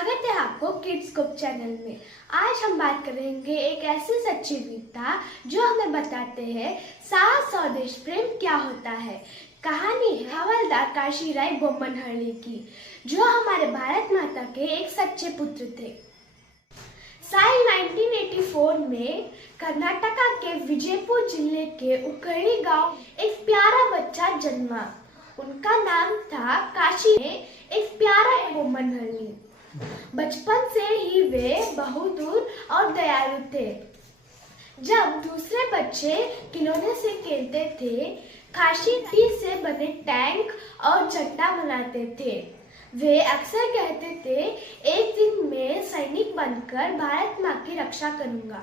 स्वागत है आपको किड्स स्कूप चैनल में। आज हम बात करेंगे एक ऐसी सच्ची वीरता जो हमें बताते हैं साहस और देश प्रेम क्या होता है। कहानी है हवलदार काशीराय बोम्मनहಳ್ಳಿ की, जो हमारे भारत माता के एक सच्चे पुत्र थे। साल 1984 में कर्नाटका के विजयपुर जिले के उकड़ी गांव एक प्यारा बच्चा जन्मा। उनका नाम था काशी, एक प्यारा बोम्मनहಳ್ಳಿ। बचपन से ही वे बहादुर और दयालु थे। जब दूसरे बच्चे खिलौने से खेलते थे, काशी मिट्टी से बने टैंक और चट्टा बनाते थे। वे अक्सर कहते थे, एक दिन मैं सैनिक बनकर भारत माँ की रक्षा करूंगा।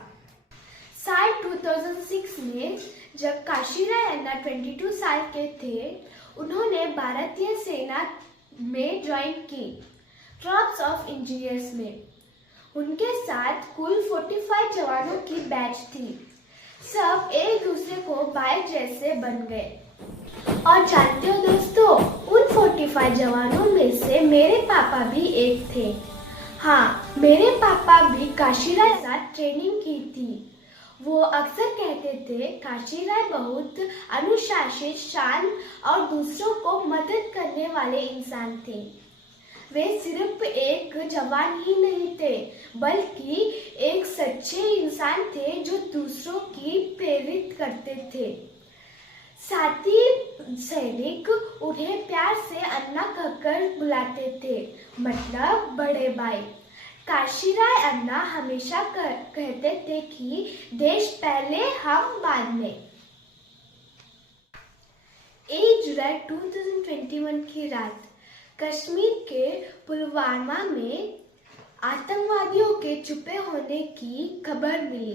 साल 2006 में जब काशीराय अन्ना 22 साल के थे, उन्होंने भारतीय सेना में ज्वाइन की, कॉर्प्स ऑफ इंजीनियर्स में। उनके साथ कुल 45 जवानों की बैच थी। सब एक दूसरे को भाई जैसे बन गए। और जानते हो दोस्तों, उन 45 जवानों में से मेरे पापा भी एक थे। हाँ, मेरे पापा भी काशीराय के साथ ट्रेनिंग की थी। वो अक्सर कहते थे, काशीराय बहुत अनुशासित, शांत और दूसरों को मदद करने वाले इंसान थे। वे सिर्फ एक जवान ही नहीं थे, बल्कि एक सच्चे इंसान थे जो दूसरों की प्रेरित करते थे। साथी सैनिक उन्हें प्यार से अन्ना कहकर बुलाते थे, मतलब बड़े भाई। काशीराय अन्ना हमेशा कहते थे कि देश पहले, हम बाद में। 8 जुलाई 2021 की रात कश्मीर के पुलवामा में आतंकवादियों के छुपे होने की खबर मिली।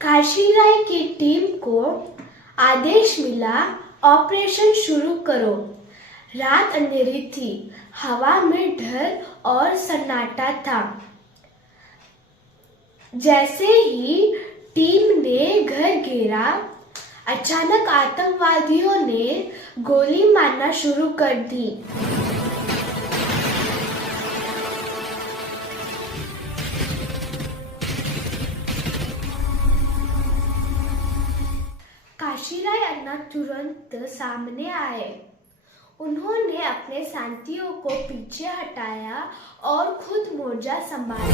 काशीराय की टीम को आदेश मिला, ऑपरेशन शुरू करो। रात अंधेरी थी, हवा में डर और सन्नाटा था। जैसे ही टीम ने घर घेरा, अचानक आतंकवादियों ने गोली मारना शुरू कर दी। काशीराय अन्ना तुरंत सामने आए। उन्होंने अपने साथियों को पीछे हटाया और खुद मोर्चा संभाला।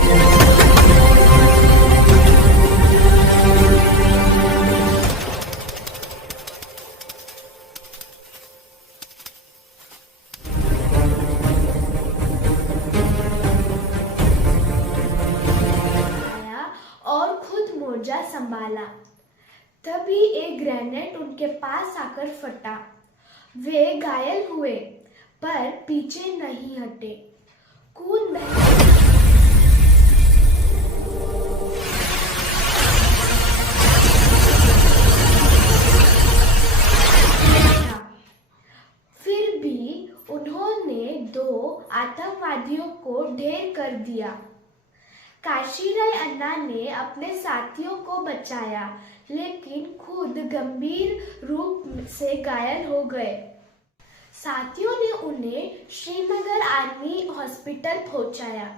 तभी एक ग्रेनेड उनके पास आकर फटा। वे घायल हुए, पर पीछे नहीं हटे। खून बह फिर भी उन्होंने 2 आतंकवादियों को ढेर कर दिया। काशीराय अन्ना ने अपने साथियों को बचाया, लेकिन खुद गंभीर रूप से घायल हो गए। साथियों ने उन्हें श्रीनगर आर्मी हॉस्पिटल पहुंचाया।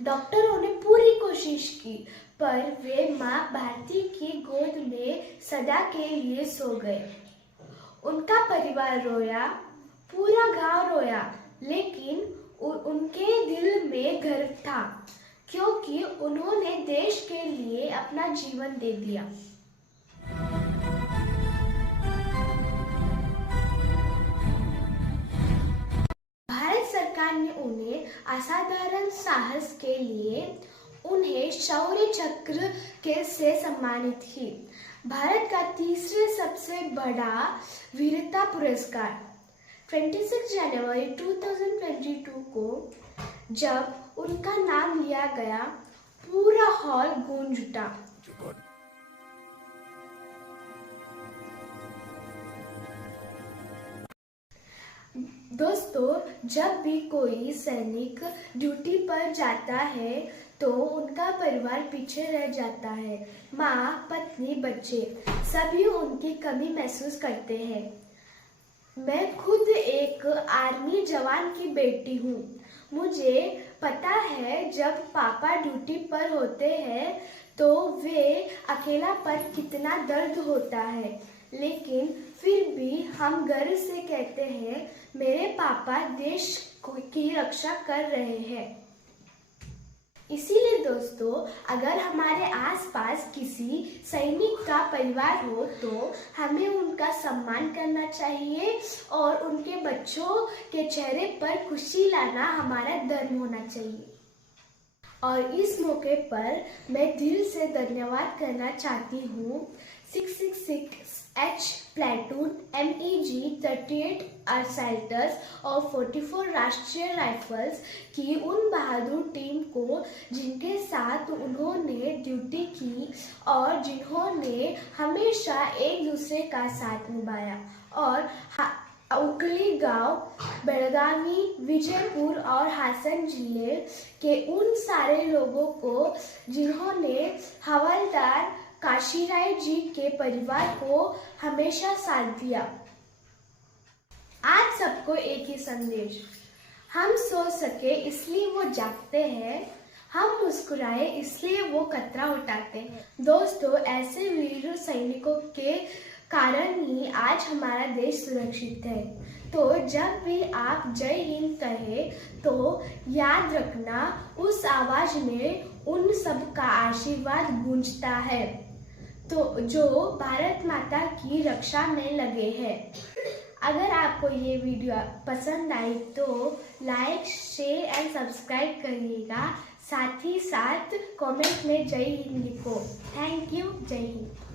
डॉक्टरों ने पूरी कोशिश की, पर वे मां भारती की गोद में सदा के लिए सो गए। उनका परिवार रोया, पूरा गांव रोया, लेकिन उनके दिल में गर्व था, क्योंकि उन्होंने देश के लिए अपना जीवन दे दिया। भारत सरकार ने उन्हें असाधारण साहस के लिए उन्हें शौर्य चक्र से सम्मानित की, भारत का तीसरे सबसे बड़ा वीरता पुरस्कार। 26 जनवरी 2022 को जब उनका नाम लिया गया, पूरा हॉल गूंज उठा। दोस्तों, जब भी कोई सैनिक ड्यूटी पर जाता है तो उनका परिवार पीछे रह जाता है। माँ, पत्नी, बच्चे सभी उनकी कमी महसूस करते हैं। मैं खुद एक आर्मी जवान की बेटी हूँ। मुझे पता है जब पापा ड्यूटी पर होते हैं तो वे अकेलापन कितना दर्द होता है, लेकिन फिर भी हम गर्व से कहते हैं मेरे पापा देश की रक्षा कर रहे हैं। इसीलिए दोस्तों, अगर हमारे आसपास किसी सैनिक का परिवार हो तो हमें उनका सम्मान करना चाहिए और उनके बच्चों के चेहरे पर खुशी लाना हमारा धर्म होना चाहिए। और इस मौके पर मैं दिल से धन्यवाद करना चाहती हूँ 666H प्लेटून MEG 38 असैल्टर्स और 44 राष्ट्रीय राइफल्स की उन बहादुर टीम को जिनके साथ उन्होंने ड्यूटी की और जिन्होंने हमेशा एक दूसरे का साथ निभाया। और उकली गांव, बेळगावी, विजयपुर और हासन जिले के उन सारे लोगों को जिन्होंने हवलदार काशीराय जी के परिवार को हमेशा साथ दिया। आज सबको एक ही संदेश, हम सो सके इसलिए वो जागते हैं, हम मुस्कुराए इसलिए वो कतरा उठाते हैं। दोस्तों, ऐसे वीर सैनिकों के कारण ही आज हमारा देश सुरक्षित है। तो जब भी आप जय हिंद कहें तो याद रखना उस आवाज में उन सब का आशीर्वाद गूंजता है तो जो भारत माता की रक्षा में लगे हैं। अगर आपको ये वीडियो पसंद आई तो लाइक, शेयर एंड सब्सक्राइब करिएगा। साथ ही साथ कमेंट में जय हिंद लिखो। Thank you. जय हिंद।